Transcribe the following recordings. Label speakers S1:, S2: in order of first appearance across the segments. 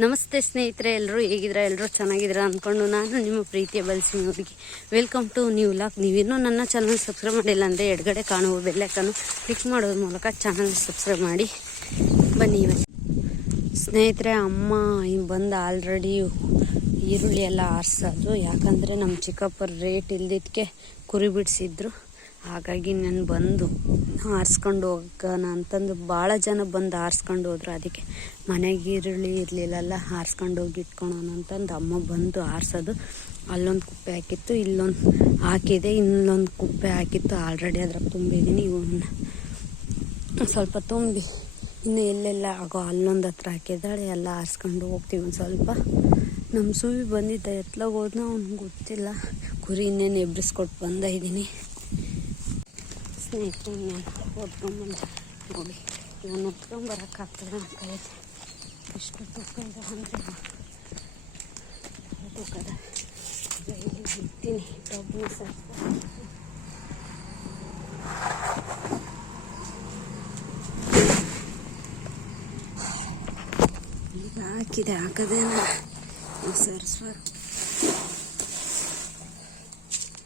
S1: ನಮಸ್ತೆ ಸ್ನೇಹಿತರೆ ಎಲ್ಲರೂ ಹೇಗಿದ್ರ ಎಲ್ಲರೂ ಚೆನ್ನಾಗಿದ್ರ ಅಂದ್ಕೊಂಡು ನಾನು ನಿಮ್ಮ ಪ್ರೀತಿಯ ಬಲ್ಸಿ ಹುಡುಗಿ ವೆಲ್ಕಮ್ ಟು ನ್ಯೂ ಲಾಕ್ ನೀವಿನ್ನೂ ನನ್ನ ಚಾನಲ್ ಸಬ್ಸ್ಕ್ರೈಬ್ ಮಾಡಿಲ್ಲ ಅಂದರೆ ಎಡಗಡೆ ಕಾಣುವ ಬೆಲ್ಲೈಕನ್ನು ಕ್ಲಿಕ್ ಮಾಡೋದ್ರ ಮೂಲಕ ಚಾನಲ್ ಸಬ್ಸ್ಕ್ರೈಬ್ ಮಾಡಿ. ಬನ್ನಿ ಇವತ್ತು ಸ್ನೇಹಿತರೆ, ಅಮ್ಮ ಬಂದು ಆಲ್ರೆಡಿ ಈರುಳ್ಳಿ ಎಲ್ಲ ಆರಿಸೋದು. ಯಾಕಂದರೆ ನಮ್ಮ ಚಿಕ್ಕಪ್ಪರ ರೇಟ್ ಇಲ್ದಿದ್ದಕ್ಕೆ ಕುರಿ ಬಿಡಿಸಿದ್ರು. ಹಾಗಾಗಿ ನಾನು ಬಂದು ಆರಿಸ್ಕೊಂಡು ಹೋಗೋಣ ಅಂತಂದು ಭಾಳ ಜನ ಬಂದು ಆರಿಸ್ಕೊಂಡು ಹೋದ್ರು. ಅದಕ್ಕೆ ಮನೆಗೆ ಈರುಳ್ಳಿ ಇರಲಿಲ್ಲಲ್ಲ, ಆರಿಸ್ಕೊಂಡು ಹೋಗಿ ಇಟ್ಕೊಳೋಣ ಅಂತಂದು ಅಮ್ಮ ಬಂದು ಆರಿಸೋದು. ಅಲ್ಲೊಂದು ಕುಪ್ಪೆ ಹಾಕಿತ್ತು, ಇಲ್ಲೊಂದು ಹಾಕಿದೆ ಇನ್ನೊಂದು ಕುಪ್ಪೆ ಹಾಕಿತ್ತು. ಆಲ್ರೆಡಿ ಅದ್ರಾಗ ತುಂಬಿದ್ದೀನಿ ಇವನ್ನ ಸ್ವಲ್ಪ ತುಂಬಿ ಇನ್ನು ಎಲ್ಲೆಲ್ಲ ಆಗೋ ಅಲ್ಲೊಂದು ಹತ್ರ ಹಾಕಿದ್ದಾಳೆ, ಎಲ್ಲ ಆರಿಸ್ಕೊಂಡು ಹೋಗ್ತೀವಿ ಒಂದು ಸ್ವಲ್ಪ. ನಮ್ಮ ಸೂವಿ ಬಂದಿದ್ದ, ಎತ್ಲಾಗ ಹೋದ್ನ ಅವ್ನಿಗೆ ಗೊತ್ತಿಲ್ಲ. ಕುರಿ ಇನ್ನೇನು ಎಬ್ಬಿಸ್ಕೊಟ್ಟು ಬಂದ ಇದ್ದೀನಿ ಸ್ನೇಹಿತರೆ ನಾನು ಓದ್ಕೊಂಬಂದು ನೋಡಿ ಇವನು ಎತ್ಕೊಂಬರೋಕ್ಕಾಗ್ತದೆ ಅಂತ ಕೈಲಿ ಎಷ್ಟು ತೂಕ ಇದೆ ಅಂದರೆ ತೂಕದ ಡೈಲಿ ಬಿಡ್ತೀನಿ ಟಬ್ನ ಸ್ವಲ್ಪ ಈಗ ಹಾಕಿದೆ ಹಾಕದೇನ ಸರಿಸ್ಬೇಕು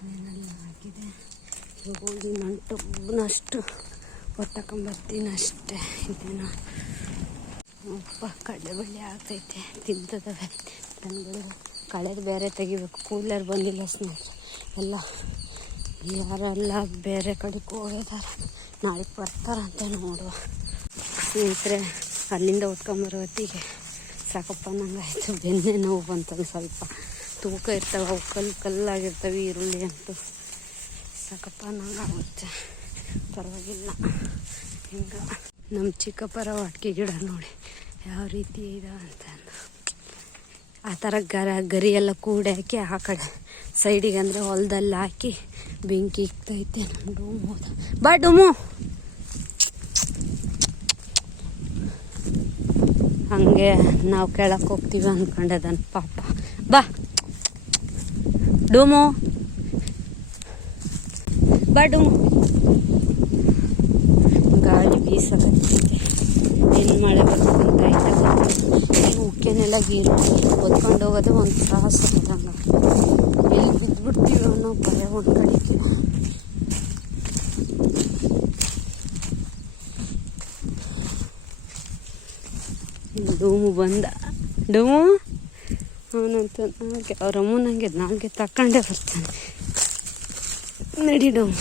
S1: ಏನೆಲ್ಲ ಹಾಕಿದೆ ಇವಾಗ ಹೋಗಿ ನಾನು ಟೊಬ್ಬನಷ್ಟು ಹೊಟ್ಟಕೊಂಬರ್ತೀನಿ ಅಷ್ಟೇ ಇದೇನು ಅಪ್ಪ ಕಡಲೆ ಬಳ್ಳಿ ಆಗ್ತೈತೆ ತಿಂತದವೆ ತಂದು ಕಳೆದು ಬೇರೆ ತೆಗಿಬೇಕು. ಕೂಲರ್ ಬಂದಿಲ್ಲ ಸ್ನೇಹಿತರೆ ಎಲ್ಲ ಯಾರೆಲ್ಲ ಬೇರೆ ಕಡೆ ಹೋಗಿದ್ದಾರೆ ನಾಳೆ ಬರ್ತಾರಂತ ನೋಡುವ. ಸ್ನೇಹಿತರೆ, ಅಲ್ಲಿಂದ ಹೊತ್ಕೊಂಬರೋ ಹೊತ್ತಿಗೆ ಸಾಕಪ್ಪ ನಂಗಾಯ್ತು ಬೆನ್ನೆ ನೋವು ಬಂತಂದು ಸ್ವಲ್ಪ. ತೂಕ ಇರ್ತವೆ ಅವು ಕಲ್ಲು ಕಲ್ಲಾಗಿರ್ತವೆ, ಈರುಳ್ಳಿ ಅಂತೂ. ಸಾಕಪ್ಪ ನಂಗಾಗುತ್ತೆ ಪರವಾಗಿಲ್ಲ. ಹಿಂಗೆ ನಮ್ಮ ಚಿಕ್ಕಪ್ಪರ ವಾಟ್ಕೆ ಗಿಡ ನೋಡಿ ಯಾವ ರೀತಿ ಇದೆ ಅಂತ ಆ ಥರ ಗರ ಗರಿ ಎಲ್ಲ ಕೂಡಿ ಹಾಕಿ ಆ ಕಡೆ ಸೈಡಿಗೆ ಅಂದರೆ ಹೊಲದಲ್ಲಿ ಹಾಕಿ ಬೆಂಕಿ ಇಕ್ತೈತೆ ನಮ್ಮ ಡೂಮ್ ಹೋದ ಬಾ ಡೂಮು. ಹಂಗೆ ನಾವು ಕೆಳಕ್ಕೆ ಹೋಗ್ತೀವಿ ಅಂದ್ಕೊಂಡದನ್ ಪಾಪ. ಬಾ. ಡೂಮು. ಬಾ ಗಾಳಿ ಬೀಸಕತ್ತೈತೆ ಏನು ಮಳೆ ಬರ್ಬೇಕಂತ ಐತೆ ಏನು ಉಕ್ಕೆನೆಲ್ಲ ಗೀರು ಹೊತ್ಕೊಂಡು ಹೋಗೋದು ಒಂದು ಸಾಹಸ ಇದ್ದಂಗೆ ಎಲ್ಲಿ ಬಿದ್ದುಬಿಡ್ತೀವಿ ಅನ್ನೋ ಭಯ ಒಂದು ಕಡೆಗೆ ಡೂಮು ಬಂದ. ಡೂಮು? ಅವನಂತ ನನಗೆ ಅವ್ರ ಅಮ್ಮನಂಗೆ ನನಗೆ ತಕೊಂಡೇ ಬರ್ತಾನೆ. ನಡಿ ಡೂಮು.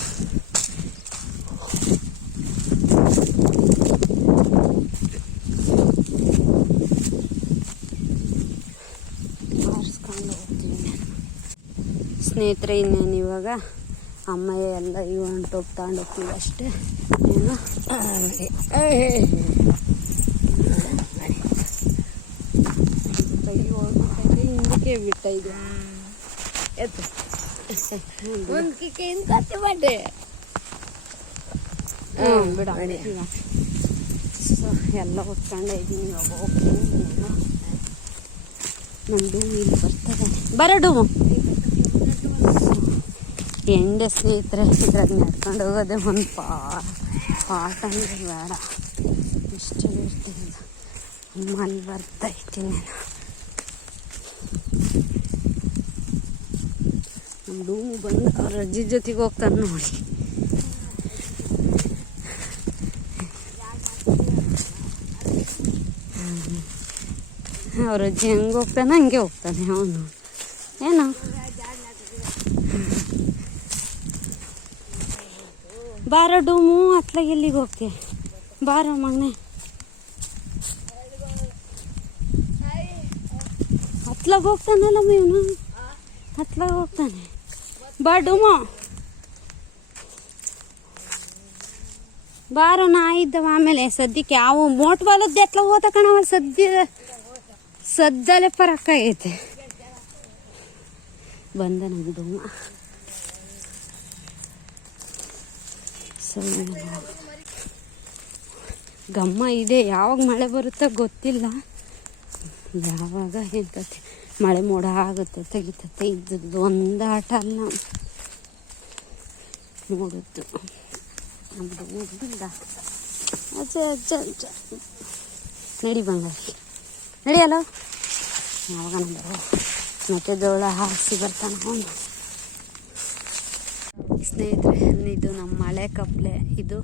S1: ಆರಿಸ್ಕೊಂಡು ಹೋಗ್ತೀವಿ ಸ್ನೇಹಿತರೆ, ಇನ್ನೇನು ಇವಾಗ? ಅಮ್ಮ ಎಲ್ಲ ಇವನ್ ಟೊಪ್ ತಗೊಂಡು ಹೋಗ್ತೀವಿ ಅಷ್ಟೇ. ಏನು? ಹಿಂದಕ್ಕೆ ಬಿಟ್ಟ ಇದೆ ಎತ್ತು
S2: ಒಂದ್ ಕಿಕ್ಕೆ ಕತ್ತಿ ಬಡ್ಡೆ
S1: ಹ್ಞೂ ಬಿಡ ಈಗ ಸೊ ಎಲ್ಲ ಹೊತ್ಕೊಂಡೆ ಇದ್ದೀನಿ ಇವಾಗ ಹೋಗ್ತೀನಿ ನಾನು ನಮ್ಮ ಡೂಮು ಇಲ್ಲಿ ಬರ್ತದೆ ಬರಡು ಎಂಡೆ ಸ್ನೇಹಿತರೆ ಇದ್ರಾಗ ನಡ್ಕೊಂಡು ಹೋಗೋದೇ ಒಂದು ಪಾ ಪಾಠ ಅಂದ್ರೆ ಬೇಡ ಇಷ್ಟು ಇರ್ತೀನಿ ಅಮ್ಮ ಅಲ್ಲಿ ಬರ್ತಾ ಇದ್ದೀನಿ ನಾನು ನಮ್ಮ ಡೂಮು ಬಂದು ಅವ್ರ ಅಜ್ಜಿ ಜೊತೆಗೆ ಹೋಗ್ತಾನೆ ನೋಡಿ ಅವ್ರ ಅಜ್ಜಿ ಹೆಂಗೆ ಹೋಗ್ತಾನೆ ಹಂಗೆ ಹೋಗ್ತಾನೆ ಅವನು ಏನು ಬಾರೋ ಡೂಮು ಅತ್ಲಾಗ ಎಲ್ಲಿಗೆ ಹೋಗ್ತೀಯ ಬಾರೋ ಮಗನೆ ಹತ್ಲಾಗ ಹೋಗ್ತಾನಲ್ಲ ಇವನು ಹತ್ಲಾಗ ಹೋಗ್ತಾನೆ ಬಾ ಬಾರು ನಾ ಇದ್ದವ ಆಮೇಲೆ ಸದ್ಯಕ್ಕೆ ಯಾವ ಮೋಟ್ ಬಾಲದ್ದು ಎತ್ಲ ಹೋದ ಕಣವ? ಸದ್ಯ ಸದ್ದಲೆ ಪರಕ್ಕ ಐತೆ. ಬಂದ ಸರಿ ಗಮ್ಮ ಇದೆ. ಯಾವಾಗ ಮಳೆ ಬರುತ್ತೋ ಗೊತ್ತಿಲ್ಲ. ಯಾವಾಗ ಎಂತತೆ? ಮಳೆ ಮೋಡ ಆಗುತ್ತೆ ತೆಗಿತತ್ತೆ ಇದ್ದದ್ದು ಒಂದು ಆಟ ಅಲ್ಲ ನೋಡಿದ್ದು. ನಮ್ಮದು ಮುಗ್ದಿಲ್ಲ ಅಜ್ಜ ಅಜ್ಜ ಅಜ್ಜ. ನಡಿ ಬಂಗಾರಿ. ನಡಿಯಲ್ಲ ಯಾವಾಗ ಮತ್ತೆ ಮೆಕ್ಕೆಜೋಳ ಹಾರಿಸಿ ಬರ್ತಾನೆ ಅವನು ಸ್ನೇಹಿತರೆ, ಇದು ನಮ್ಮ ಮಳೆ ಕಪ್ಲೆ. ಇದು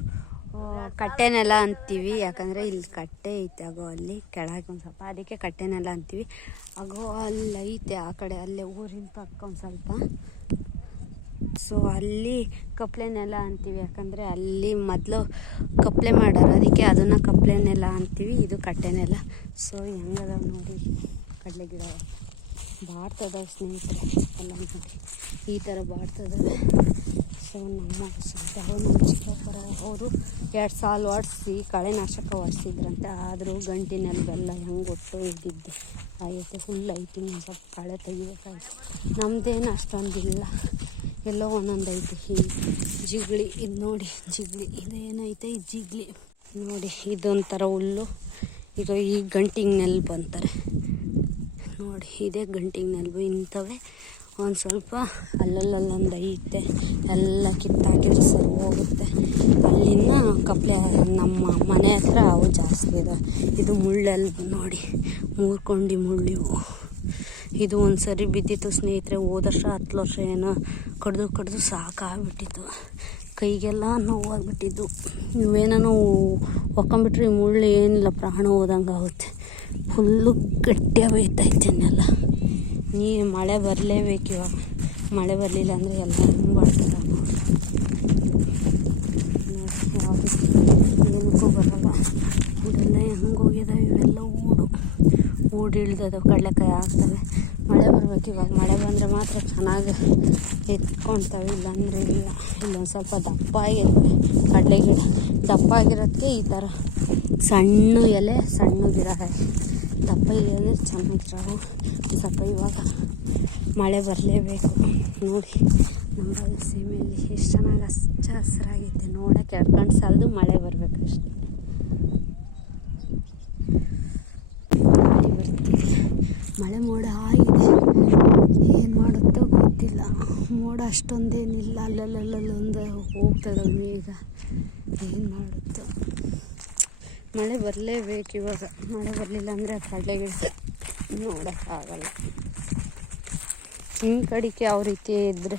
S1: ಆ, ಕಟ್ಟೆನೆಲ ಅಂತೀವಿ. ಯಾಕಂದರೆ ಇಲ್ಲಿ ಕಟ್ಟೆ ಐತೆ ಆಗೋ ಅಲ್ಲಿ ಕೆಳಗೆ ಒಂದು ಸ್ವಲ್ಪ. ಅದಕ್ಕೆ ಕಟ್ಟೆನೆಲ್ಲ ಅಂತೀವಿ. ಆಗೋ ಅಲ್ಲಿ ಐತೆ ಆ ಕಡೆ ಅಲ್ಲೇ ಊರಿನ ಪಕ್ಕ ಒಂದು ಸ್ವಲ್ಪ. ಸೊ ಅಲ್ಲಿ ಕಪ್ಲೆ ನೆಲ ಅಂತೀವಿ. ಯಾಕಂದರೆ ಅಲ್ಲಿ ಮೊದಲು ಕಪ್ಲೆ ಮಾಡೋರು. ಅದಕ್ಕೆ ಅದನ್ನು ಕಪ್ಲೆ ನೆಲ ಅಂತೀವಿ. ಇದು ಕಟ್ಟೆನೆಲ್ಲ. ನೆಲ ಸೊ ಹೆಂಗದ ನೋಡಿ. ಕಡಲೆ ಗಿಡ ಬಾಡ್ತದ ಸ್ನೇಹಿತರೆ ಎಲ್ಲ ಈ ಥರ ಬಾಡ್ತದವೆ ಸೊ ನಮ್ಮ ಸ್ವಂತ ನಮ್ಮ ಚಿಕ್ಕಪ್ಪರ ಅವರು ಎರಡು ಸಾಲು ಹೊಡೆಸಿ ಕಳೆನಾಶಕ ಹೊಡ್ಸಿದ್ರಂತೆ ಆದರೂ ಗಂಟಿನಲ್ಲಿ ಬೆಲ್ಲ ಹೆಂಗೆ ಒಟ್ಟು ಇದ್ದಿದ್ದೆ ಐತೆ ಫುಲ್ ಐತಿ ಸ್ವಲ್ಪ ಕಳೆ ತೆಗಿಬೇಕಾಯ್ತು. ನಮ್ಮದೇನು ಅಷ್ಟೊಂದಿಲ್ಲ. ಎಲ್ಲೋ ಒಂದೊಂದು ಐತಿ ಈ ಜಿಗ್ಳಿ ಇದು ನೋಡಿ ಜಿಗ್ಳಿ ಇದೇನೈತೆ? ಈ ಜಿಗ್ಳಿ ನೋಡಿ, ಇದೊಂಥರ ಹುಲ್ಲು. ಈಗ ಈ ಗಂಟಿಗೆ ನೆಲ್ಬು ಅಂತಾರೆ. ನೋಡಿ, ಇದೇ ಗಂಟಿಗೆ ನೆಲ್ಬು ಇಂಥವೇ ಒಂದು ಸ್ವಲ್ಪ ಅಲ್ಲಲ್ಲಲ್ಲೊಂದು ಐತೆ ಎಲ್ಲ ಕಿತ್ತಾಕಿದ್ರೆ ಸರಿ ಹೋಗುತ್ತೆ. ಅಲ್ಲಿನ ಕಪ್ಲೆ, ನಮ್ಮ ಮನೆ ಹತ್ರ ಅವು ಜಾಸ್ತಿ ಇದೆ. ಇದು ಮುಳ್ಳಲ್ ನೋಡಿ, ಮೂರ್ಕೊಂಡು ಮುಳ್ಳಿವು ಇದು ಒಂದು ಸರಿ ಬಿದ್ದಿತ್ತು ಸ್ನೇಹಿತರೆ, ಹೋದ ವರ್ಷ, ಹತ್ತು ವರ್ಷ ಏನೋ ಕಡ್ದು ಕಡ್ದು ಸಾಕಾಗ್ಬಿಟ್ಟಿತ್ತು. ಕೈಗೆಲ್ಲ ನೋವಾಗ್ಬಿಟ್ಟಿದ್ದು ಇವೇನೋ ಒಕ್ಕೊಂಬಿಟ್ರೆ ಈ ಮುಳ್ಳು ಏನಿಲ್ಲ, ಪ್ರಾಣ ಹೋದಂಗೆ ಆಗುತ್ತೆ ಫುಲ್ಲು ಗಟ್ಟಿಯಾಗಿ ಬೈತೈತೆನ್ನೆಲ್ಲ ನೀ ಮಳೆ ಬರಲೇಬೇಕು ಇವಾಗ ಮಳೆ ಬರಲಿಲ್ಲ ಅಂದರೆ ಎಲ್ಲ ತುಂಬ ಏನಕ್ಕೂ ಬರಲ್ಲ. ಇದೆಲ್ಲ ಹೆಂಗೆ ಇವೆಲ್ಲ ಊಡು. ಊಡು ಇಳ್ದದವು ಕಡಲೆಕಾಯಿ ಆಗ್ತವೆ. ಮಳೆ ಬರ್ಬೇಕು ಇವಾಗ. ಮಳೆ ಬಂದರೆ ಮಾತ್ರ ಚೆನ್ನಾಗಿ ಎತ್ಕೊಳ್ತಾವೆ ಇಲ್ಲಾಂದರೆ ಇಲ್ಲ. ಇಲ್ಲೊಂದು ಸ್ವಲ್ಪ ದಪ್ಪ ಆಗಿರ್ತವೆ ಕಡಲೆ ಗಿಡ ದಪ್ಪ ಆಗಿರೋದಕ್ಕೆ ಈ ಥರ ಸಣ್ಣ ಎಲೆ, ಸಣ್ಣ ಗಿಡ ದಪ್ಪ ಎಲೆ ಚೆನ್ನಾಗಿರೋವು ಸ್ವಲ್ಪ ಇವಾಗ ಮಳೆ ಬರಲೇಬೇಕು. ನೋಡಿ, ನಮ್ಮ ಸೀಮೆಯಲ್ಲಿ ಎಷ್ಟು ಚೆನ್ನಾಗಿ ಹಚ್ಚ ಹಸಿರಾಗೈತೆ. ನೋಡೋಕೆ ಎರಡು ಸಾಲದು ಮಳೆ ಬರಬೇಕು ಅಷ್ಟೇ. ಮಳೆ ಮೋಡ ಆಗಿದೆ. ಏನು ಮಾಡುತ್ತೋ ಗೊತ್ತಿಲ್ಲ. ಮೋಡ ಅಷ್ಟೊಂದೇನಿಲ್ಲ. ಅಲ್ಲಲ್ಲಲ್ಲೊಂದು ಹೋಗ್ತದೆ ಮೇಘ. ಏನು ಮಾಡುತ್ತೋ. ಮಳೆ ಬರಲೇಬೇಕು ಇವಾಗ. ಮಳೆ ಬರಲಿಲ್ಲ ಅಂದರೆ ಕಡಲೆ ಗಿಡ ನೋಡೋಕ್ಕಾಗಲ್ಲ. ನಿಮ್ಮ ಕಡೆಗೆ ಯಾವ ರೀತಿ ಇದ್ದರೆ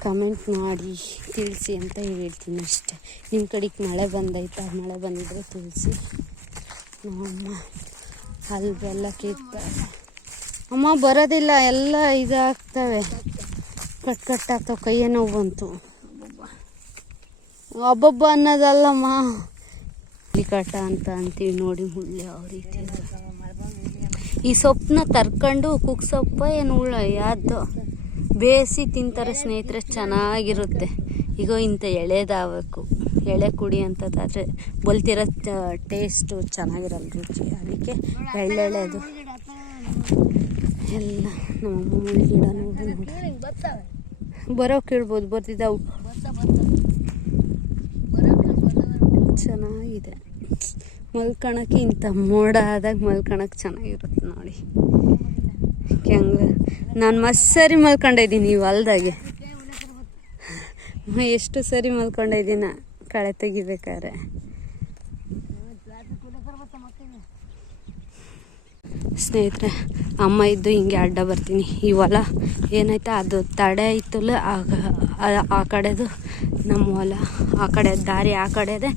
S1: ಕಮೆಂಟ್ ಮಾಡಿ, ತಿಳಿಸಿ ಅಂತ ಹೇಳ್ತೀನಿ ಅಷ್ಟೆ. ನಿಮ್ಮ ಕಡೆಗೆ ಮಳೆ ಬಂದೈತಾ? ಮಳೆ ಬಂದಿದ್ರೆ ತಿಳಿಸಿ. ನಮ್ಮಮ್ಮ ಅಲ್ಲಿ ಬೆಲ್ಲ ಅಮ್ಮ, ಬರೋದಿಲ್ಲ. ಎಲ್ಲ ಇದಾಗ್ತವೆ. ಕಟ್ ಕಟ್ ಆಗ್ತಾವೆ. ಕೈಯೇ ನೋವು ಬಂತು. ಒಬ್ಬೊಬ್ಬ ಅನ್ನೋದಲ್ಲಮ್ಮ. ಕಟ ಅಂತ ಅಂತೀವಿ ನೋಡಿ ಮುಳ್ಳಿ ಯಾವ ರೀತಿ. ಈ ಸೊಪ್ಪನ್ನ ತರ್ಕೊಂಡು ಕುಕ್ ಸೊಪ್ಪ ಏನು ಉಳ್ಳ ಯಾವ್ದು ಬೇಯಿಸಿ ತಿಂತಾರೆ ಸ್ನೇಹಿತರೆ, ಚೆನ್ನಾಗಿರುತ್ತೆ. ಈಗ ಇಂಥ ಎಳೆದಾಗಬೇಕು ಎಳೆ ಕುಡಿ ಅಂತದಾದರೆ ಬಲ್ತಿರೋ ಟೇಸ್ಟು ಚೆನ್ನಾಗಿರಲ್ಲ ರುಚಿ. ಅದಕ್ಕೆ ಎಳ್ಳೆಳೆದು ಎಲ್ಲ ನಮ್ಮಮ್ಮ ಮುಳ್ಳು ಗಿಡ ನೋಡಿ ನೋಡಿ.
S2: ಬರ್ತಾವೆ
S1: ಬರೋ ಕೇಳ್ಬೋದು ಬರ್ತಿದ್ದಾವು
S2: ಚೆನ್ನಾಗಿ ಬರೋಕೆ
S1: ಚೆನ್ನಾಗಿದೆ ಮಲ್ಕೊಳಕ್ಕೆ ಇಂಥ ಮೋಡ ಆದಾಗ ಮಲ್ಕೊಳಕ್ಕೆ ಚೆನ್ನಾಗಿರುತ್ತೆ ನೋಡಿ. ಹೆಂಗೆ? ನಾನು ಮಸ್ತ್ ಸರಿ ಮಲ್ಕೊಂಡಿದ್ದೀನಿ ಈ ಹೊಲ್ದಾಗೆ. ಎಷ್ಟು ಸರಿ ಮಲ್ಕೊಂಡಿದ್ದೀನ ಕಳೆ ತೆಗಿಬೇಕಾದ್ರೆ. ಸ್ನೇಹಿತರೆ, ಅಮ್ಮ ಇದ್ದು ಹಿಂಗೆ ಅಡ್ಡ ಬರ್ತೀನಿ. ಈ ಹೊಲ ಏನಾಯ್ತಾ? ಅದು ತಡೆ ಇತ್ತಲ್ಲ ಆ ಕಡೆದು ನಮ್ಮ ಹೊಲ, ಆ ಕಡೆ ದಾರಿ, ಆ ಕಡೆದೆ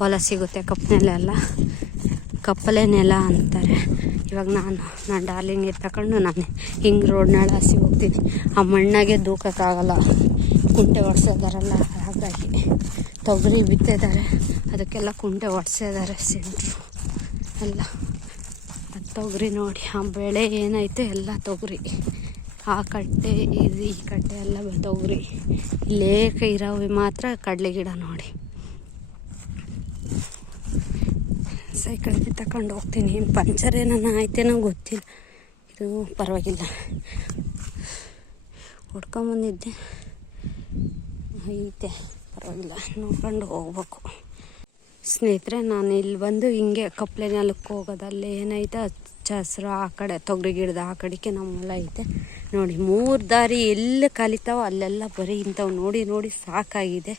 S1: ಹೊಲ ಸಿಗುತ್ತೆ ಕಪ್ಪನೆಲ್ಲ ಕಪ್ಪಲೆ ನೆಲ ಅಂತಾರೆ. ಇವಾಗ ನಾನು ನಾನು ಡಾರ್ಲಿಂಗ್ ತಗೊಂಡು ನಾನು ಹಿಂಗೆ ರೋಡ್ನಾಳ ಹಸಿ ಹೋಗ್ತೀನಿ. ಆ ಮಣ್ಣಾಗೆ ದೂಕಕ್ಕಾಗಲ್ಲ. ಕುಂಟೆ ಒಡ್ಸೋದಾರಲ್ಲ ಹಾಗಾಗಿ ತೊಗರಿ ಬಿತ್ತಿದ್ದಾರೆ ಅದಕ್ಕೆಲ್ಲ ಕುಂಟೆ ಹೊಡ್ಸಿದ್ದಾರೆ ಸೆಂಟ್ರು ಎಲ್ಲ ತೊಗರಿ ನೋಡಿ, ಆ ಬೆಳೆ ಏನೈತೆ ಎಲ್ಲ ತೊಗರಿ. ಆ ಕಟ್ಟೆ, ಇದು ಈ ಕಟ್ಟೆ ಎಲ್ಲ ತೊಗರಿ. ಲೇಖ ಇರೋವಿ ಮಾತ್ರ ಕಡಲೆ ಗಿಡ ನೋಡಿ. ಸೈಕಲ್ಗೆ ತಗೊಂಡು ಹೋಗ್ತೀನಿ. ಪಂಚರ್ ಏನೋ ಆಯ್ತೇನೋ ಗೊತ್ತಿಲ್ಲ. ಇದು ಪರವಾಗಿಲ್ಲ. ಹೊಡ್ಕೊಂಬಂದಿದ್ದೆ ಐತೆ. ಪರವಾಗಿಲ್ಲ. ನೋಡ್ಕೊಂಡು ಹೋಗ್ಬೇಕು. ಸ್ನೇಹಿತರೆ, ನಾನು ಇಲ್ಲಿ ಬಂದು ಹಿಂಗೆ ಕಪ್ಲೆ ನೆಲಕ್ಕೆ ಹೋಗೋದು. ಅಲ್ಲಿ ಏನೈತೆ ಹಚ್ಚ ಹಸಿರು ಆ ಕಡೆ, ತೊಗರಿ ಗಿಡದ ಆ ಕಡೆಗೆ ನಮ್ಮ ಹೊಲ ಐತೆ. ನೋಡಿ, ಮೂರು ದಾರಿ ಎಲ್ಲಿ ಕಲಿತಾವೋ ಅಲ್ಲೆಲ್ಲ ಬರೀ ಇಂಥವು ನೋಡಿ ನೋಡಿ ಸಾಕಾಗಿದೆ.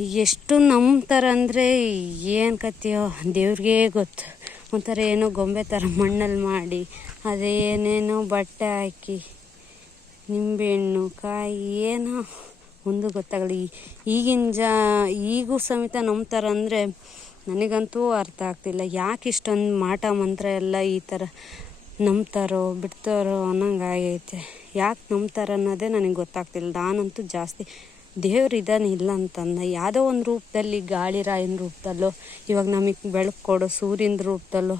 S1: ಎಷ್ಟು ನಂಬ್ತಾರಂದರೆ ಏನು ಕತ್ತೆಯೋ, ದೇವ್ರಿಗೆ ಗೊತ್ತು. ಒಂಥರ ಏನೋ ಗೊಂಬೆ ಥರ ಮಣ್ಣಲ್ಲಿ ಮಾಡಿ, ಅದೇನೇನೋ ಬಟ್ಟೆ ಹಾಕಿ, ನಿಂಬೆಹಣ್ಣು, ಕಾಯಿ, ಏನೋ ಒಂದು ಗೊತ್ತಾಗಲಿ ಈಗಿನ ಜಾ, ಈಗೂ ಸಮೇತ ನಂಬ್ತಾರಂದರೆ ನನಗಂತೂ ಅರ್ಥ ಆಗ್ತಿಲ್ಲ. ಯಾಕೆ ಇಷ್ಟೊಂದು ಮಾಟ ಮಂತ್ರ ಎಲ್ಲ ಈ ಥರ ನಂಬ್ತಾರೋ, ಬಿಡ್ತಾರೋ ಅನ್ನೋಂಗೆ ಆಗೈತೆ. ಯಾಕೆ ನಂಬ್ತಾರನ್ನೋದೇ ನನಗೆ ಗೊತ್ತಾಗ್ತಿಲ್ಲ. ನಾನಂತೂ ಜಾಸ್ತಿ ದೇವ್ರು ಇದ್ದಾನೆ ಇಲ್ಲ ಅಂತಂದ ಯಾವುದೋ ಒಂದು ರೂಪದಲ್ಲಿ ಗಾಳಿ ರಾಯನ ರೂಪದಲ್ಲೋ, ಇವಾಗ ನಮಗೆ ಬೆಳಕು ಕೊಡೋ ಸೂರ್ಯನ ರೂಪದಲ್ಲೋ,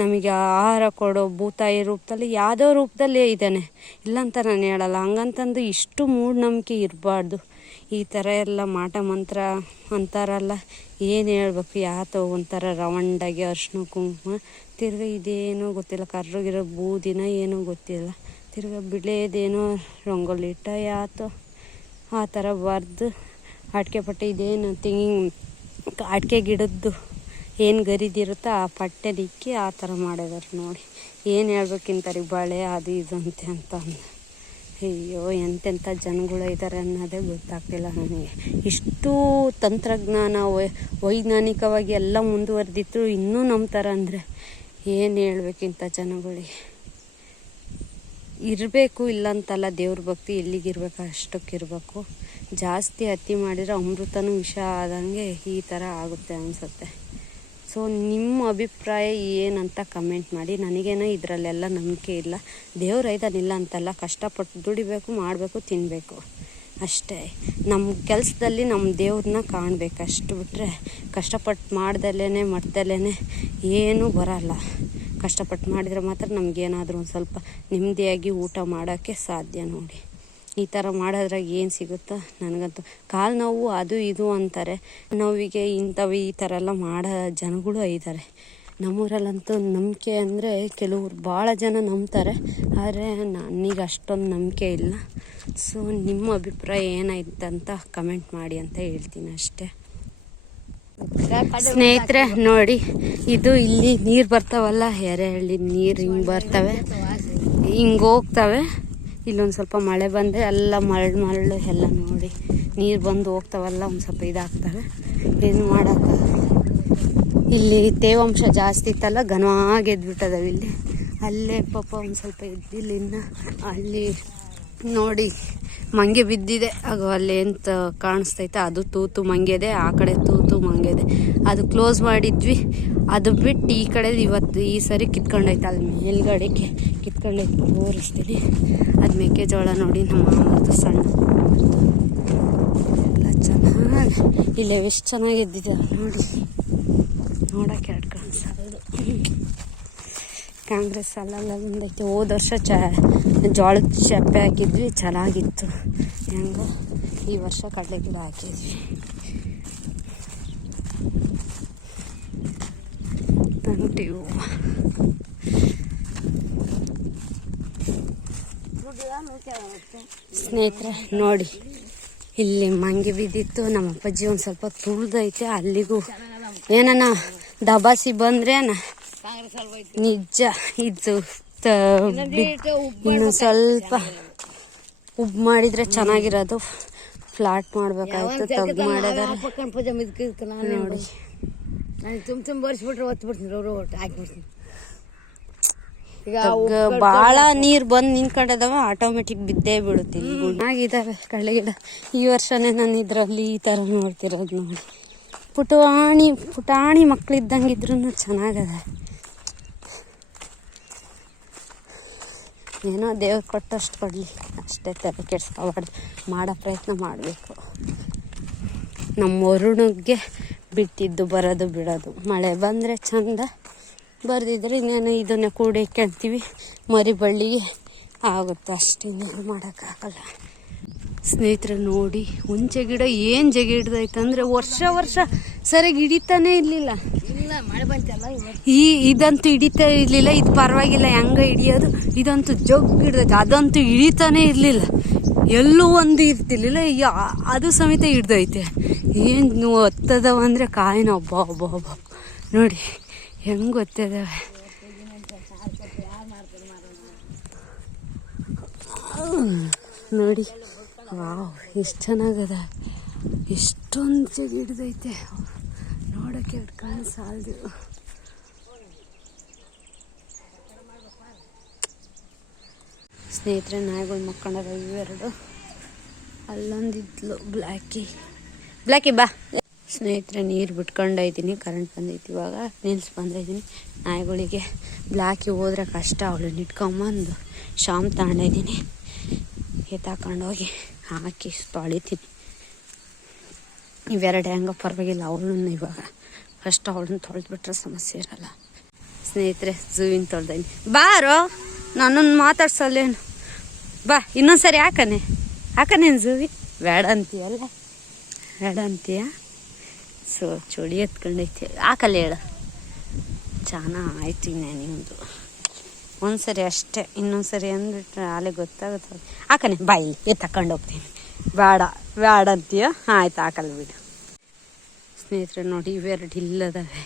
S1: ನಮಗೆ ಆಹಾರ ಕೊಡೋ ಭೂತಾಯಿ ರೂಪದಲ್ಲಿ ಯಾವುದೋ ರೂಪದಲ್ಲೇ ಇದ್ದಾನೆ. ಇಲ್ಲ ಅಂತ ನಾನು ಹೇಳಲ್ಲ, ಹಂಗಂತಂದು ಇಷ್ಟು ಮೂಢನಂಬಿಕೆ ಇರಬಾರ್ದು. ಈ ಥರ ಎಲ್ಲ ಮಾಟ ಮಂತ್ರ ಅಂತಾರಲ್ಲ, ಏನು ಹೇಳ್ಬೇಕು? ಯಾತೋ ಒಂಥರ ರವಂಡಾಗಿ ಅರ್ಶಿನ ಕುಂಕುಮ, ತಿರ್ಗಿ ಇದೇನೋ ಗೊತ್ತಿಲ್ಲ, ಕರ್ರಗಿರೋ ಬೂದಿನ ಏನೋ ಗೊತ್ತಿಲ್ಲ, ತಿರ್ಗಿ ಬಿಳೇದೇನೋ ರಂಗೋಲಿ ಇಟ್ಟ ಯಾತೋ. ಆ ಥರ ಬರೆದು ಅಡಿಕೆ ಪಟ್ಟೆ ಇದೇನು ತೆಂಗಿನ ಅಡಿಕೆ ಗಿಡದ್ದು ಏನು ಗರಿದಿರುತ್ತೋ ಆ ಪಟ್ಟೆ ದಿಕ್ಕಿ ಆ ಥರ ಮಾಡಿದಾರೆ ನೋಡಿ. ಏನು ಹೇಳ್ಬೇಕಿಂತಾರೆ ಬಳೆ, ಅದು ಇದು ಅಂತೆ ಅಂತ ಅಯ್ಯೋ, ಎಂತೆಂಥ ಜನಗಳು ಇದ್ದಾರೆ ಅನ್ನೋದೇ ಗೊತ್ತಾಗ್ತಿಲ್ಲ ನನಗೆ. ಇಷ್ಟು ತಂತ್ರಜ್ಞಾನ, ವೈ, ವೈಜ್ಞಾನಿಕವಾಗಿ ಎಲ್ಲ ಮುಂದುವರೆದಿತ್ತು ಇನ್ನೂ ನಂಬ್ತಾರೆ ಅಂದರೆ ಏನು ಹೇಳ್ಬೇಕಿಂತ ಜನಗಳಿಗೆ. ಇರಬೇಕು ಇಲ್ಲ ಅಂತಲ್ಲ ದೇವ್ರ ಭಕ್ತಿ ಎಲ್ಲಿಗಿರ್ಬೇಕು, ಅಷ್ಟಕ್ಕಿರಬೇಕು. ಜಾಸ್ತಿ ಅತಿ ಮಾಡಿದರೆ ಅಮೃತನೂ ವಿಷ ಆದಂಗೆ ಈ ಥರ ಆಗುತ್ತೆ ಅನಿಸುತ್ತೆ. ಸೊ ನಿಮ್ಮ ಅಭಿಪ್ರಾಯ ಏನಂತ ಕಮೆಂಟ್ ಮಾಡಿ. ನನಗೇನೋ ಇದರಲ್ಲೆಲ್ಲ ನಂಬಿಕೆ ಇಲ್ಲ. ದೇವ್ರು ಇಲ್ಲ ಅಂತಲ್ಲ, ಕಷ್ಟಪಟ್ಟು ದುಡಿಬೇಕು, ಮಾಡಬೇಕು ತಿನ್ನಬೇಕು ಅಷ್ಟೇ. ನಮ್ಮ ಕೆಲಸದಲ್ಲಿ ನಮ್ಮ ದೇವ್ರನ್ನ ಕಾಣಬೇಕು. ಅಷ್ಟು ಬಿಟ್ಟರೆ ಕಷ್ಟಪಟ್ಟು ಮಾಡ್ದಲೇ ಮಾಡ್ದಲೇ ಏನೂ ಬರಲ್ಲ. ಕಷ್ಟಪಟ್ಟು ಮಾಡಿದರೆ ಮಾತ್ರ ನಮಗೇನಾದರೂ ಒಂದು ಸ್ವಲ್ಪ ನೆಮ್ಮದಿಯಾಗಿ ಊಟ ಮಾಡೋಕ್ಕೆ ಸಾಧ್ಯ ನೋಡಿ. ಈ ಥರ ಮಾಡೋದ್ರಾಗ ಏನು ಸಿಗುತ್ತೋ ನನಗಂತೂ. ಕಾಲು ನೋವು ಅದು ಇದು ಅಂತಾರೆ. ನೋವಿಗೆ ಇಂಥವು ಈ ಥರ ಎಲ್ಲ ಮಾಡೋ ಜನಗಳು ಇದ್ದಾರೆ ನಮ್ಮೂರಲ್ಲಂತೂ ನಂಬಿಕೆ ಅಂದರೆ ಕೆಲವರು ಭಾಳ ಜನ ನಂಬ್ತಾರೆ. ಆದರೆ ನನಗೆ ಅಷ್ಟೊಂದು ನಂಬಿಕೆ ಇಲ್ಲ. ಸೊ ನಿಮ್ಮ ಅಭಿಪ್ರಾಯ ಏನಾಯ್ತು ಅಂತ ಕಮೆಂಟ್ ಮಾಡಿ ಅಂತ ಹೇಳ್ತೀನಿ ಅಷ್ಟೇ. ಸ್ನೇಹಿತರೆ, ನೋಡಿ, ಇದು ಇಲ್ಲಿ ನೀರು ಬರ್ತಾವಲ್ಲ, ಎರೆಹಳ್ಳಿ ನೀರು ಹಿಂಗೆ ಬರ್ತವೆ. ಹಿಂಗೆ ಹೋಗ್ತವೆ. ಇಲ್ಲೊಂದು ಸ್ವಲ್ಪ ಮಳೆ ಬಂದರೆ ಎಲ್ಲ ಮರಳು ಮರಳು ಎಲ್ಲ ನೋಡಿ, ನೀರು ಬಂದು ಹೋಗ್ತಾವಲ್ಲ, ಒಂದು ಸ್ವಲ್ಪ ಇದಾಗ್ತವೆ. ಏನು ಮಾಡೋಕ್ಕ? ಇಲ್ಲಿ ತೇವಾಂಶ ಜಾಸ್ತಿ ಇತ್ತಲ್ಲ, ಘನವಾಗಿ ಎದ್ಬಿಟ್ಟದವೆ ಇಲ್ಲಿ. ಅಲ್ಲೇ ಪಾಪ ಒಂದು ಸ್ವಲ್ಪ ಎದ್ದಿಲ್ಲ ಇನ್ನು ಅಲ್ಲಿ ನೋಡಿ. ಮಂಗೆ ಬಿದ್ದಿದೆ. ಹಾಗೂ ಅಲ್ಲಿ ಎಂತ ಕಾಣಿಸ್ತೈತೆ? ಅದು ತೂತು ಮಂಗೆದೆ, ಆ ಕಡೆ ತೂತು ಮಂಗೆದೆ. ಅದು ಕ್ಲೋಸ್ ಮಾಡಿದ್ವಿ. ಅದು ಬಿಟ್ಟು ಈ ಕಡೆ ಇವತ್ತು ಈ ಸರಿ ಕಿತ್ಕೊಂಡೈತೆ. ಅಲ್ಲಿ ಮೇಲ್ಗಡೆ ಕಿತ್ಕೊಂಡೈತೆ. ತೋರಿಸ್ತೀನಿ ಅದು ಮೆಕ್ಕೆಜೋಳ ನೋಡಿ ನಮ್ಮ ಮಾಮದು ಸಣ್ಣ ಎಲ್ಲ ಚೆನ್ನಾಗಿ, ಇಲ್ಲೇ ಎಷ್ಟು ಚೆನ್ನಾಗಿ ಎದ್ದಿದೆ ನೋಡಿ. ನೋಡೋಕೆ ಎರಡು ಕಾಣಿಸೋದು ಕಾಂಗ್ರೆಸ್ ಬಂದೈತೆ ಹೋದ ವರ್ಷ ಚ ಜೋಳದ ಚಪ್ಪೆ ಹಾಕಿದ್ವಿ, ಚೆನ್ನಾಗಿತ್ತು. ಹೆಂಗೆ, ಈ ವರ್ಷ ಕಡಲೆ ಗಿಡ ಹಾಕಿದ್ವಿ. ಸ್ನೇಹಿತರೆ, ನೋಡಿ, ಇಲ್ಲಿ ಮಂಗಿ ಬಿದ್ದಿತ್ತು, ನಮ್ಮ ಅಪ್ಪಾಜಿ ಒಂದು ಸ್ವಲ್ಪ ತುಳಿದೈತೆ, ಅಲ್ಲಿಗೂ ಏನನ ದಬಾಸಿ ಬಂದ್ರೇನ? ನಿಜ. ಇದು ಇನ್ನು ಸ್ವಲ್ಪ ಉಬ್ ಮಾಡಿದ್ರೆ ಚೆನ್ನಾಗಿರೋದು. ಫ್ಲಾಟ್ ಮಾಡ್ಬೇಕಾಯ್ತು ತಗ್ ಮಾಡಿದಾರೆ. ನೋಡಿ.
S2: ತುಂಬ ತುಂಬ ಬರ್ಸ್ಬಿಟ್ರೆ ಅವ್ರು ಹಾಕ್ಬಿಡ್ತೀನಿ ಈಗ
S1: ಭಾಳ ನೀರು ಬಂದು ನಿಂತ್ಕೊಂಡದವ ಆಟೋಮೆಟಿಕ್ ಬಿದ್ದೇ ಬೀಳುತ್ತೆ ಚೆನ್ನಾಗಿದಾವೆ ಚೆನ್ನಾಗಿದ್ದಾವೆ ಕಳ್ಳೆ ಗಿಡ. ಈ ವರ್ಷನೇ ನಾನು ಇದರಲ್ಲಿ ಈ ಥರ ನೋಡ್ತಿರೋದು ನೋಡಿ. ಪುಟಾಣಿ ಪುಟಾಣಿ ಮಕ್ಕಳಿದ್ದಂಗಿದ್ರು ಚೆನ್ನಾಗದ. ಏನೋ ದೇವ್ರು ಕೊಟ್ಟಷ್ಟು ಕೊಡಲಿ. ಅಷ್ಟೇ ತಲೆ ಕೆಡ್ಸ್ಕೊಬಾರ್ದು ಮಾಡೋ ಪ್ರಯತ್ನ ಮಾಡಬೇಕು. ನಮ್ಮ ವರುಣಿಗೆ ಬಿಟ್ಟಿದ್ದು, ಬರೋದು, ಬಿಡೋದು. ಮಳೆ ಬಂದರೆ ಚಂದ. ಬರೆದಿದ್ರೆ ಇನ್ನೇನು ಇದನ್ನೇ ಕೂಡಿಕ್ಕೊಂತೀವಿ ಮರಿ ಬಳ್ಳಿಗೆ ಆಗುತ್ತೆ ಅಷ್ಟೇ. ಇನ್ನೇನು ಮಾಡೋಕ್ಕಾಗಲ್ಲ. ಸ್ನೇಹಿತರೆ ನೋಡಿ ಹುಂಚೆ ಗಿಡ ಏನು ಜಗ ಹಿಡ್ದೈತಂದರೆ ವರ್ಷ ವರ್ಷ ಸರಿಯಾಗಿ ಹಿಡಿತಾನೇ ಇರಲಿಲ್ಲ. ಈ ಇದಂತೂ ಹಿಡಿತಾ ಇರಲಿಲ್ಲ ಇದು ಪರವಾಗಿಲ್ಲ ಹೆಂಗ ಹಿಡಿಯೋದು? ಇದಂತೂ ಜಗ್ ಹಿಡ್ದೈತೆ ಅದಂತೂ ಹಿಡಿತಾನೇ ಇರಲಿಲ್ಲ. ಎಲ್ಲೂ ಒಂದು ಇರ್ತಿರ್ಲಿಲ್ಲ ಅದು ಸಮೇತ ಹಿಡ್ದೈತೆ. ಏನು ಒತ್ತದವ ಅಂದರೆ ಕಾಯಿನ ಒಬ್ಬ ಒಬ್ಬ ಒಬ್ಬ ನೋಡಿ ಹೆಂಗೆ ಗೊತ್ತಿದಾವೆ ನೋಡಿ. ವಾವ್, ಎಷ್ಟು ಚೆನ್ನಾಗದ. ಎಷ್ಟೊಂದು ಚಳಿ ಹಿಡ್ದೈತೆ. ನೋಡೋಕ್ಕೆ ಎರಡು ಕಣ್ಣು ಸಾಲದು ಸ್ನೇಹಿತರೆ, ನಾಯಿಗಳು ಮಕ್ಕಂಡದ ಇವೆರಡು. ಅಲ್ಲೊಂದಿದ್ಲು ಬ್ಲ್ಯಾಕಿ ಬ್ಲ್ಯಾಕಿ ಬಾ. ಸ್ನೇಹಿತರೆ, ನೀರು ಬಿಟ್ಕೊಂಡಿದ್ದೀನಿ ಕರೆಂಟ್ ಬಂದೈತಿ ಇವಾಗ. ನಿಲ್ಸಿ ಬಂದಿದ್ದೀನಿ ನಾಯಿಗಳಿಗೆ ಬ್ಲ್ಯಾಕಿ ಹೋದ್ರೆ ಕಷ್ಟ. ಅವಳು ನಿಟ್ಕೊಂಬಂದು ಶಾಮ್ ತಗೊಂಡಿದ್ದೀನಿ ಎತ್ತಾಕೊಂಡೋಗಿ ಹಾಕಿ ತೊಳಿತೀನಿ. ಇವೆರಡು ಹೆಂಗೆ ಪರವಾಗಿಲ್ಲ ಅವಳನ್ನ ಇವಾಗ ಫಸ್ಟ್ ಅವಳನ್ನ ತೊಳೆದ್ಬಿಟ್ರೆ ಸಮಸ್ಯೆ ಇರಲ್ಲ. ಸ್ನೇಹಿತರೆ ಝೂವಿನ ತೊಳ್ದೀನಿ ಬಾರೋ ನನ್ನನ್ನು ಮಾತಾಡ್ಸಲ್ಲೇನು? ಬಾ ಇನ್ನೊಂದ್ಸರಿ ಹಾಕನೆ. ಹಾಕನೇನು ಝೂವಿ? ಬೇಡ ಅಂತೀಯಲ್ಲ. ಬೇಡ ಅಂತೀಯ? ಸೊ ಚಳಿ ಎತ್ಕೊಂಡೈತಿ ಹಾಕಲ್ಲ ಹೇಳ. ಚೆನ್ನಾಗಿ ಇನ್ನೇನು ನಿಮ್ಮದು ಒಂದ್ಸರಿ ಅಷ್ಟೇ, ಇನ್ನೊಂದ್ಸರಿ ಅಂದ್ಬಿಟ್ರೆ ಆಲೆ ಗೊತ್ತಾಗುತ್ತೆ ಹಾಕನೆ ಬಾಯಿ ತಕೊಂಡು ಹೋಗ್ತೀನಿ. ಬೇಡ ಬೇಡ ಅಂತೀಯ? ಆಯ್ತು ಹಾಕಲ್ಲ ಬಿಡು. ಸ್ನೇಹಿತರೆ, ನೋಡಿ ಇವೆರಡು ಇಲ್ಲದವೆ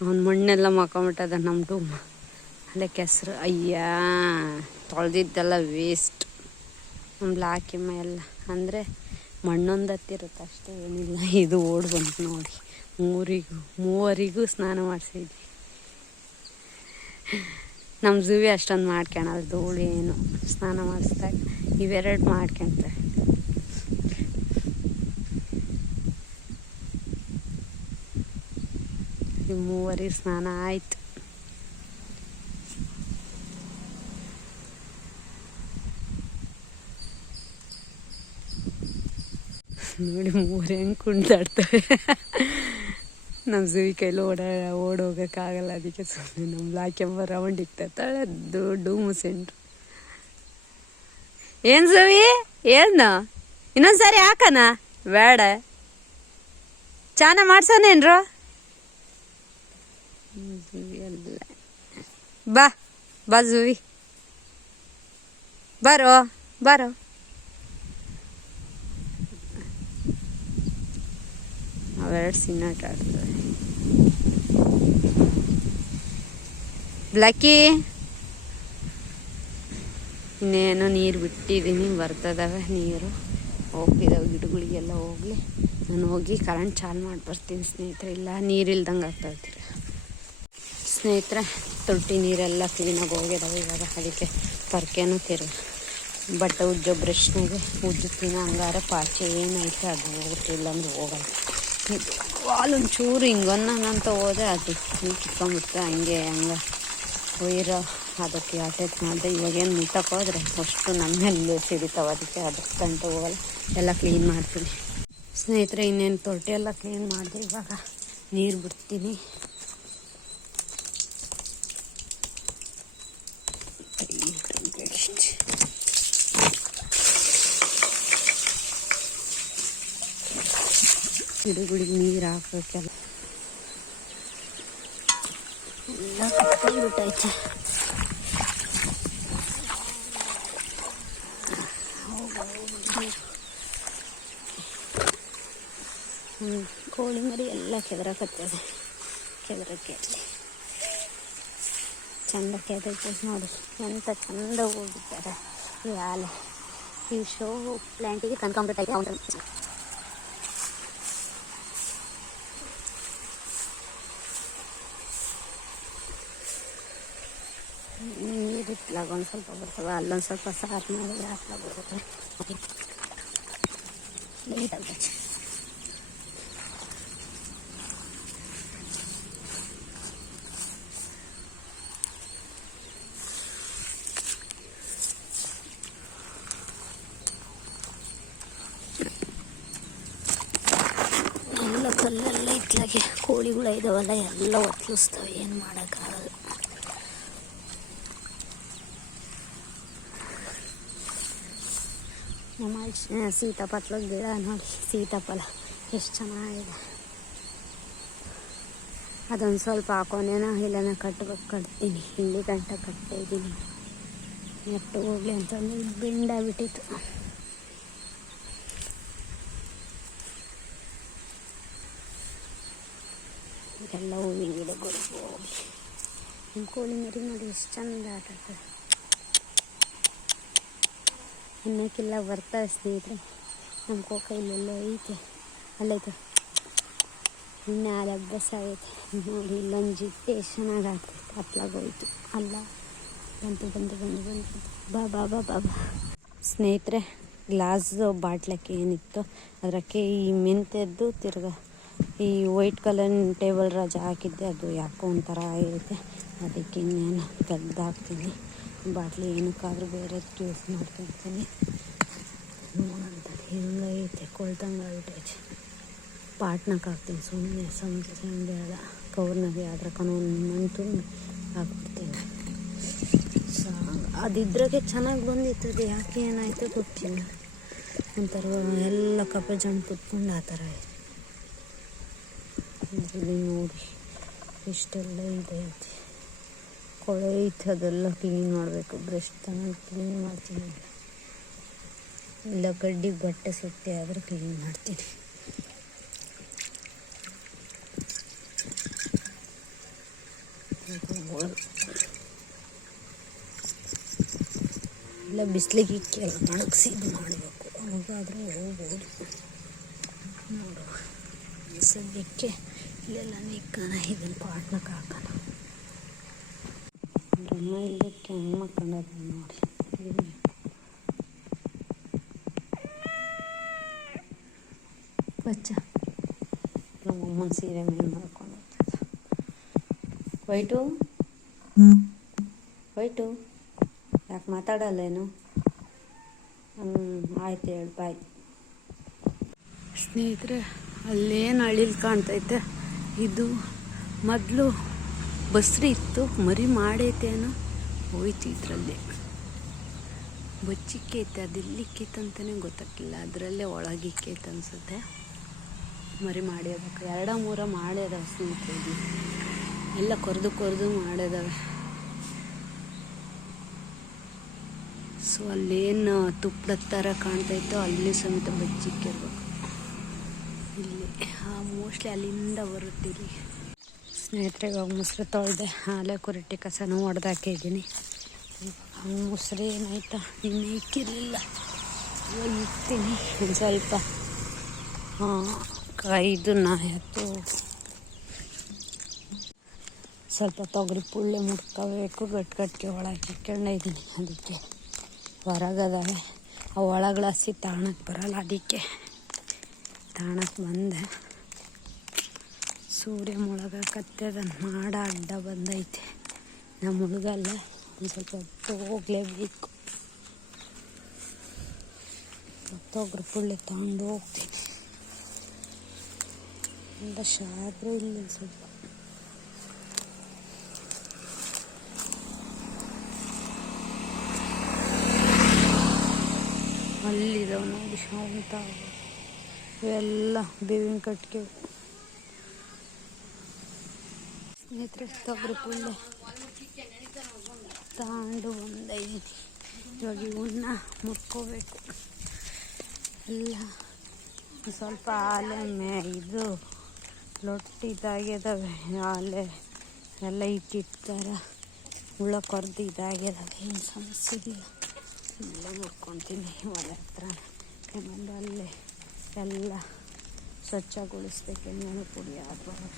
S1: ಅವನ ಮಣ್ಣೆಲ್ಲ ಮಾಕೊಂಬಿಟ್ಟದ ನಮ್ಮ ಡೂಮ್. ಅಲ್ಲೇ ಕೆಸರು. ಅಯ್ಯ, ತೊಳೆದಿದ್ದೆಲ್ಲ ವೇಸ್ಟ್ ನಮ್ಮ ಬ್ಲಾಕಿಮ್ಮ ಎಲ್ಲ. ಅಂದರೆ ಮಣ್ಣೊಂದು ಹತ್ತಿರುತ್ತೆ ಅಷ್ಟೇ, ಏನಿಲ್ಲ. ಇದು ಓಡ್ ಬಂತು ನೋಡಿ. ಮೂರಿಗೂ, ಮೂವರಿಗೂ ಸ್ನಾನ ಮಾಡಿಸಿದ್ವಿ ನಮ್ಮ ಝೂವಿ ಅಷ್ಟೊಂದು ಮಾಡ್ಕೊಳಲ್ಲ ಧೂಳು ಏನು, ಸ್ನಾನ ಮಾಡಿಸ್ದಾಗ ಇವೆರಡು ಮಾಡ್ಕೊಂತ. ಈ ಮೂವರಿಗೆ ಸ್ನಾನ ಆಯ್ತು. ನೋಡಿ ಮೂರು ಹೆಂಗೆ ಕುಣಿದಾಡ್ತವೆ ನಮ್ಮ ಝೂವಿ ಕೈಲಿ ಓಡ, ಓಡೋಗೋಕ್ಕಾಗಲ್ಲ. ಅದಕ್ಕೆ ಸುಮ್ಮನೆ ನಮ್ಮ ಲಾಕೆಂಬ ರೌಂಡ್ ಇಕ್ತಾಳೆ ದೊಡ್ಡ ಮುಸೆಂಟ್ರು ಏನು ಝೂವಿ ಏನು ಇನ್ನೊಂದ್ಸರಿ ಹಾಕನ ಬೇಡ. ಚಾನ ಮಾಡ್ಸೋನೇನ್ರು ಬಾ ಬಾ ಜುವಿ ಬರೋ ಬರೋ. ಅವೆರಡು ಸಿನ್ನಾಟ ಆಡ್ತವೆ ಬ್ಲಕ್ಕಿ ಇನ್ನೇನೋ ನೀರು ಬಿಟ್ಟಿದ್ದೀನಿ ಬರ್ತದವೆ ನೀರು. ಹೋಗ್ತಿದ್ದಾವೆ ಗಿಡಗಳಿಗೆಲ್ಲ ಹೋಗ್ಲಿ. ನಾನು ಹೋಗಿ ಕರೆಂಟ್ ಚಾಲು ಮಾಡಿ ಬರ್ತೀನಿ ಸ್ನೇಹಿತರೆ. ಇಲ್ಲ ನೀರಿಲ್ದಂಗೆ ಆಗ್ತಾ ಇರ್ತೀರ ಸ್ನೇಹಿತರೆ, ತೊಟ್ಟಿ ನೀರೆಲ್ಲ ಕ್ಲೀನಾಗಿ ಹೋಗಿದಾವೆ ಇವಾಗ. ಅದಕ್ಕೆ ಪರ್ಕೆನೂ ತಿರು ಬಟ್ಟೆ ಉಜ್ಜೋ ಬ್ರಷ್ನಾಗೆ ಉಜ್ಜುತ್ತೀನಿ ಹಂಗಾರೆ ಪಾಚೆ ಏನೈತೆ ಅದು ಹೋಗುತ್ತೆ ಅಂದ್ರೆ ಹೋಗಲ್ಲ. ವಾಲ್ ಒಂಚೂರು ಹಿಂಗೊನ್ನಂತ ಹೋದೆ, ಅದು ಕಿತ್ಕೊಂಡ್ಬಿಡ್ತೆ ಹಂಗೆ ಹಂಗೆ ಒಯ್ರ ಅದಕ್ಕೆ ಅಟ್ಯಾಚ್ ಮಾಡಿದೆ. ಇವಾಗೇನು ಮುಟ್ಟಕ್ಕೆ ಹೋದ್ರೆ ಅಷ್ಟು ನಮ್ಮೆಲ್ಲ ಸಿಡಿತಾವೆ. ಅದಕ್ಕೆ ಅದಕ್ಕೆ ಗಂಟೆ ಹೋಗಲ್ಲ. ಎಲ್ಲ ಕ್ಲೀನ್ ಮಾಡ್ತೀನಿ. ಸ್ನೇಹಿತರೆ, ಇನ್ನೇನು ತೊಟ್ಟಿ ಎಲ್ಲ ಕ್ಲೀನ್ ಮಾಡಿದೆ. ಇವಾಗ ನೀರು ಬಿಡ್ತೀನಿ. ಗಿಡಗಳಿಗೆ ನೀರು ಹಾಕ್ಬೇಕಲ್ಲ ಎಲ್ಲ ಕಟ್ಕೊಂಡ್ಬಿಟ್ಟೈತೆ ಹ್ಞೂ ಕೋಳಿ ಮರಿ ಎಲ್ಲ ಕೆದರಕತ್ತದ ಕೆದರಕ್ಕೆ ಚಂದ ಕೆದೈತೆ ನೋಡಿ ಎಂತ ಚಂದ ಹೋಗಿದ್ದಾರೆ ಈ ಹಾಲು ಈ ಶೋ ಪ್ಲ್ಯಾಂಟಿಗೆ ಕನ್ಕೊಂಡ್ಬಿಟ್ಟೈತೆ ಅವನು ನೀರಿಟ್ಲಾಗ ಒಂದು ಸ್ವಲ್ಪ ಬರ್ತವೆ ಅಲ್ಲೊಂದು ಸ್ವಲ್ಪ ಸಾರು ಮಾಡಿದ್ರೆ ಹಾಕ್ಲಾಗ ಬರುತ್ತೆ ನೀಟಾಗಿ ಎಲ್ಲ ಕಲ್ಲೆಲ್ಲ ಇತ್ಲಾಗೆ ಕೋಳಿಗಳು ಇದಾವಲ್ಲ, ಎಲ್ಲ ಒತ್ತಲಿಸ್ತಾವೆ ಏನು ಮಾಡೋಕ್ಕಾಗಲ್ಲ. ಶ- ಸೀತಾಫಲ ಗಿಡ ನೋಡಿ, ಸೀತಾಫಲ. ಎಷ್ಟು ಚೆನ್ನಾಗಿದೆ. ಅದೊಂದು ಸ್ವಲ್ಪ ಹಾಕೋನೇನ ಇಲ್ಲನ ಕಟ್ಬೇಕು, ಕಟ್ತೀನಿ. ಇಲ್ಲಿ ಗಂಟ ಕಟ್ತಾ ನೆಟ್ಟು ಹೋಗ್ಲಿ ಅಂತಂದು ಬಿಂಡಾಗ್ಬಿಟ್ಟಿತ್ತು ಎಲ್ಲ ಹೂವಿನ ಗಿಡಗಳು ಹೋಗಿ ಕೋಳಿ ಮರಿ ನೋಡಿ, ಎಷ್ಟು ಚಂದ ಆಟ ಅನ್ನಕ್ಕೆಲ್ಲ ಬರ್ತಾವೆ ಸ್ನೇಹಿತರೆ. ನಮ್ಮ ಕೋಕ ಇಲ್ಲೆಲ್ಲ ಐತೆ. ಅಲ್ಲೈತೆ. ಇನ್ನು ಅಲ್ಲಿ ಅಭ್ಯಾಸ ಆಗೈತೆ. ನೋಡಿ ಇಲ್ಲೊಂದು ಜಿಟ್ಟೆ ಎಷ್ಟು ಚೆನ್ನಾಗಿ ಆಗ್ತೈತೆ ಅಪ್ಲಾಗೋಯ್ತು ಅಲ್ಲ, ಬಂತು ಬಂತು ಬಂತು ಬಂತು. ಬಾ ಬಾ ಬಾ ಬಾ ಬಾ. ಸ್ನೇಹಿತರೆ ಗ್ಲಾಸ್ ಬಾಟ್ಲಕ್ಕೆ ಏನಿತ್ತು? ಅದಕ್ಕೆ ಈ ಮೆಂತೆದ್ದು ತಿರ್ಗ ಈ ವೈಟ್ ಕಲರ್ ಟೇಬಲ್ ರಜಾ ಹಾಕಿದ್ದೆ. ಅದು ಯಾಕೋ ಒಂಥರ ಇರುತ್ತೆ ಅದಕ್ಕೆ ಇನ್ನೇನು ತೆಗ್ದು ಹಾಕ್ತೀನಿ ಬಾಟ್ಲಿ ಏನಕ್ಕಾದ್ರೂ ಬೇರೆ ಯೂಸ್ ಮಾಡ್ಕೊತೀನಿ ನೋಡಂತ ಹೆಂಗೈತೆ ಕೊಳ್ತಂಗೆ ಆಗ್ಬಿಟ್ಟೈತೆ. ಪಾಟ್ನಾಗ ಹಾಕ್ತೀನಿ ಸುಮ್ಮನೆ ಸಮಸ್ಯೆ ಬೇಡ ಕವರ್ನಾಗೆ ಒಂದು ಮಂತು ಹಾಕ್ಬಿಡ್ತೀನಿ. ಸಾಂಗ್ ಅದಿದ್ರಾಗೆ ಚೆನ್ನಾಗಿ ಬಂದಿತ್ತು, ಅದು ಯಾಕೆ ಏನಾಯಿತು ಗೊತ್ತಿಲ್ಲ. ಒಂಥರ ಎಲ್ಲ ಕಪ್ಪೆ ಜನ ಕುತ್ಕೊಂಡು ಆ ಥರ ಇದೆ. ಇಲ್ಲಿ ನೋಡಿ, ಇಷ್ಟೆಲ್ಲ ಇದೈತೆ ಕೊಳೆ ಐತೆ ಅದೆಲ್ಲ ಕ್ಲೀನ್ ಮಾಡಬೇಕು ಬ್ರಷ್ ತಗೊಂಡು ಕ್ಲೀನ್ ಮಾಡ್ತೀನಿ. ಇಲ್ಲ ಕಡ್ಡಿ ಬಟ್ಟೆ ಸುತ್ತಿ ಆದರೆ ಕ್ಲೀನ್ ಮಾಡ್ತೀನಿ. ಇಲ್ಲ ಬಿಸಿಲಿಗೆ ಕೆಲ ಒಣಗಿಸಿ ಇದು ಮಾಡಬೇಕು. ಅವಾಗಾದರೂ ಹೋಗ್ಬೋದು. ನೋಡು. ಸದ್ಯಕ್ಕೆ ಇಲ್ಲೆಲ್ಲ ನಿಕ್ಕಣ ಇದನ್ನು ಪಾಟ್ನಕ್ಕೆ ಹಾಕೋಣ ಹೆಂಗೆ ಮಕ್ಕಂಡದ ನೋಡಿ. ಬಚ್ಚ. ನಮ್ಮಮ್ಮನ ಸೀರೆ ಮೇಲೆ ಮಾಡ್ಕೊಂಡು ವೈಟು? ವೈಟು? ಯಾಕೆ ಮಾತಾಡಲ್ಲೇನು ಹ್ಞೂ ಆಯ್ತು ಹೇಳಿ ಬಾಯ್. ಸ್ನೇಹಿತರೆ ಅಲ್ಲೇನು ಹಳ್ಳಿಲಿ ಕಾಣ್ತೈತೆ? ಇದು ಮೊದಲು ಬಸ್ರಿ ಇತ್ತು ಮರಿ ಮಾಡೈತೇನೋ? ಹೋಯ್ತು ಇದರಲ್ಲಿ ಬಚ್ಚಿಕ್ಕೈತೆ ಅದೆಲ್ಲಿಕ್ಕೈತೆ ಗೊತ್ತಾಗಿಲ್ಲ ಅದರಲ್ಲೇ ಒಳಗಿಕ್ಕೈತೆ ಅನಿಸುತ್ತೆ. ಮರಿ ಮಾಡಿರ್ಬೇಕು ಎರಡ ಮೂರ ಮಾಡ್ಯದವ ಸ್ನೇಹಿತರೆ ಇದು ಎಲ್ಲ ಕೊರೆದು ಕೊರೆದು ಮಾಡಿದಾವೆ ಸೊ ಅಲ್ಲೇನು ತುಪ್ಪದ ಥರ ಕಾಣ್ತಾಯಿತ್ತೋ ಅಲ್ಲಿ ಸಮೇತ ಬಚ್ಚಿಕ್ಕಿರ್ಬೇಕು. ಇಲ್ಲಿ ಮೋಸ್ಟ್ಲಿ ಅಲ್ಲಿಂದ ಬರುತ್ತೆ ಇಲ್ಲಿ ಸ್ನೇಹಿತರೆ, ಇವಾಗ ಮೊಸರು ತೊಳೆದೆ ಹಾಲೆ ಕುರಿಟ್ಟಿ ಕಸನೂ ಹೊಡೆದಾಕಿದ್ದೀನಿ ಮೊಸರು ಏನಾಯ್ತಾ? ನಿನ್ನೆ ಇಕ್ಕಿರಲಿಲ್ಲ. ಇವಾಗ ಇಕ್ತೀನಿ. ಒಂದು ಸ್ವಲ್ಪ ಇದನ್ನ ಎತ್ತು ಸ್ವಲ್ಪ ತೊಗರಿ ಪುಳ್ಳೆ ಮುಟ್ಕೋಬೇಕು. ಗಟ್ಟಿ ಗಟ್ಟಿಗೆ ಒಳಗೆ ಇಟ್ಕೊಂಡಿದ್ದೀನಿ ಅದಕ್ಕೆ. ಹೊರಗದಾವೆ. ಆ ಒಳಗಳಸಿ ತಾಣಕ್ಕೆ ಬರಲ್ಲ ಅದಕ್ಕೆ. ತಾಣಕ್ಕೆ ಬಂದೆ. ಸೂರ್ಯ ಮುಳಗ ಕತ್ತೆದ ಮಾಡ ಅಡ್ಡ ಬಂದೈತೆ. ನಮ್ಮ ಮುಳುಗಲ್ಲ ಒಂದು ಸ್ವಲ್ಪ ಹೋಗ್ಲೇಬೇಕು. ಮತ್ತೊಬ್ರು ಪುಳ್ಳೆ ತಗೊಂಡು ಹೋಗ್ತೀನಿ. ಶಾದ್ರೆ ಇಲ್ಲ ಸ್ವಲ್ಪ. ಅಲ್ಲಿದ್ದಾವೆ ನೋಡಿ ಶಾಂತ. ಇವೆಲ್ಲ ಬೇವಿನ ಕಟ್ಟಿಗೆ ಸ್ನೇಹಿತರೆ ತೊಗರಿ ಪುಳ್ಳೆ ತಗೊಂಡು ಬಂದೈನಿ ಇವಾಗ ಇವನ್ನ ಮುಟ್ಕೋಬೇಕು. ಎಲ್ಲ ಸ್ವಲ್ಪ ಆಲೆ ಮೇ ಇದು ಲೊಟ್ಟಿ ಆಲೆ ಹಾಲೆ ಎಲ್ಲ ಇಟ್ಟಿರ್ತಾರ. ಹುಳ ಕೊರ್ದು ಇದಾಗಿದ್ದಾವೆ ಏನು ಸಮಸ್ಯೆ ಇಲ್ಲ. ಎಲ್ಲ ಮುಟ್ಕೊತೀನಿ ಒಲೆ ಹತ್ರ. ಯಾಕಂದ್ರೆ ಅಲ್ಲೇ ಎಲ್ಲ ಸ್ವಚ್ಛಗೊಳಿಸ್ಬೇಕು ಎಣ್ಣೆ ಪುಡಿ ಹಾಕ್ಬಾರ್ದು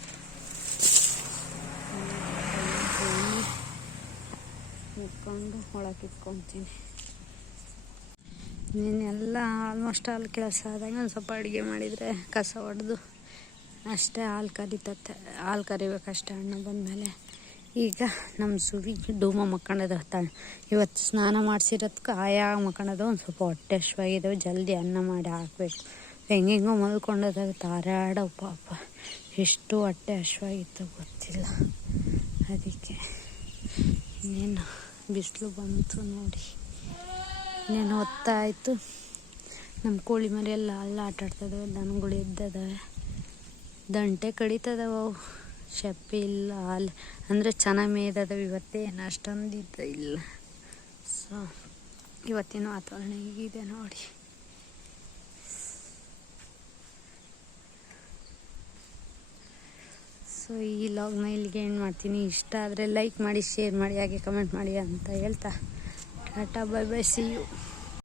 S1: ಇಟ್ಕೊಂಡು ಒಳಗೆ ಇಟ್ಕೊತೀನಿ. ನೀನೆಲ್ಲ ಆಲ್ಮೋಸ್ಟ್ ಹಾಲು ಕೆಲಸ ಆದಾಗ ಒಂದು ಸ್ವಲ್ಪ ಅಡುಗೆ ಮಾಡಿದರೆ ಕಸ ಹೊಡೆದು ಅಷ್ಟೇ ಹಾಲು ಕರಿತತ್ತೆ ಹಾಲು ಕರಿಬೇಕಷ್ಟೇ ಅಣ್ಣ ಬಂದಮೇಲೆ. ಈಗ ನಮ್ಮ ಸುವಿ ಡೂಮ ಮಕ್ಕಳದ ತಾಳೆ ಇವತ್ತು ಸ್ನಾನ ಮಾಡಿಸಿರೋದಕ್ಕೆ ಆಯಾ ಮಕ್ಕಳದ ಒಂದು ಸ್ವಲ್ಪ ಹೊಟ್ಟೆ ಹಶ್ವಾಗಿದ್ದಾವೆ ಜಲ್ದಿ ಅನ್ನ ಮಾಡಿ ಹಾಕಬೇಕು. ಹೆಂಗೆಂಗೋ ಮಲ್ಕೊಂಡದಾಗ ತಾರಾಡೋ ಪಾಪ. ಎಷ್ಟು ಹೊಟ್ಟೆ ಹಶ್ವಾಗಿತ್ತು ಗೊತ್ತಿಲ್ಲ. ಅದಕ್ಕೆ ಇನ್ನೇನು ಬಿಸಿಲು ಬಂತು ನೋಡಿ. ಇನ್ನೇನು ಹೊತ್ತಾಯಿತು? ನಮ್ಮ ಕೋಳಿ ಮರಿ ಎಲ್ಲ ಅಲ್ಲ ಆಟ ಆಡ್ತದವೆ, ದನಗಳು ಎದ್ದದವೆ. ದಂಟೆ ಕಡಿತದವ ಅವು. ಶಪ್ಪಿ ಇಲ್ಲ, ಹಾಲು. ಅಂದರೆ ಚೆನ್ನಾಗಿ ಮೇದದವು ಇವತ್ತೇನು ಅಷ್ಟೊಂದು ಇಲ್ಲ ಸೊ, ಇವತ್ತಿನ ವಾತಾವರಣ ಹೀಗಿದೆ ನೋಡಿ. ಸೊ ಈ ಲಾಗ್ನ ಇಲ್ಲಿಗೆ ಏನು ಮಾಡ್ತೀನಿ. ಇಷ್ಟ ಆದರೆ ಲೈಕ್ ಮಾಡಿ ಶೇರ್ ಮಾಡಿ, ಹಾಗೆ ಕಮೆಂಟ್ ಮಾಡಿ ಅಂತ ಹೇಳ್ತಾ. Tata bye bye see you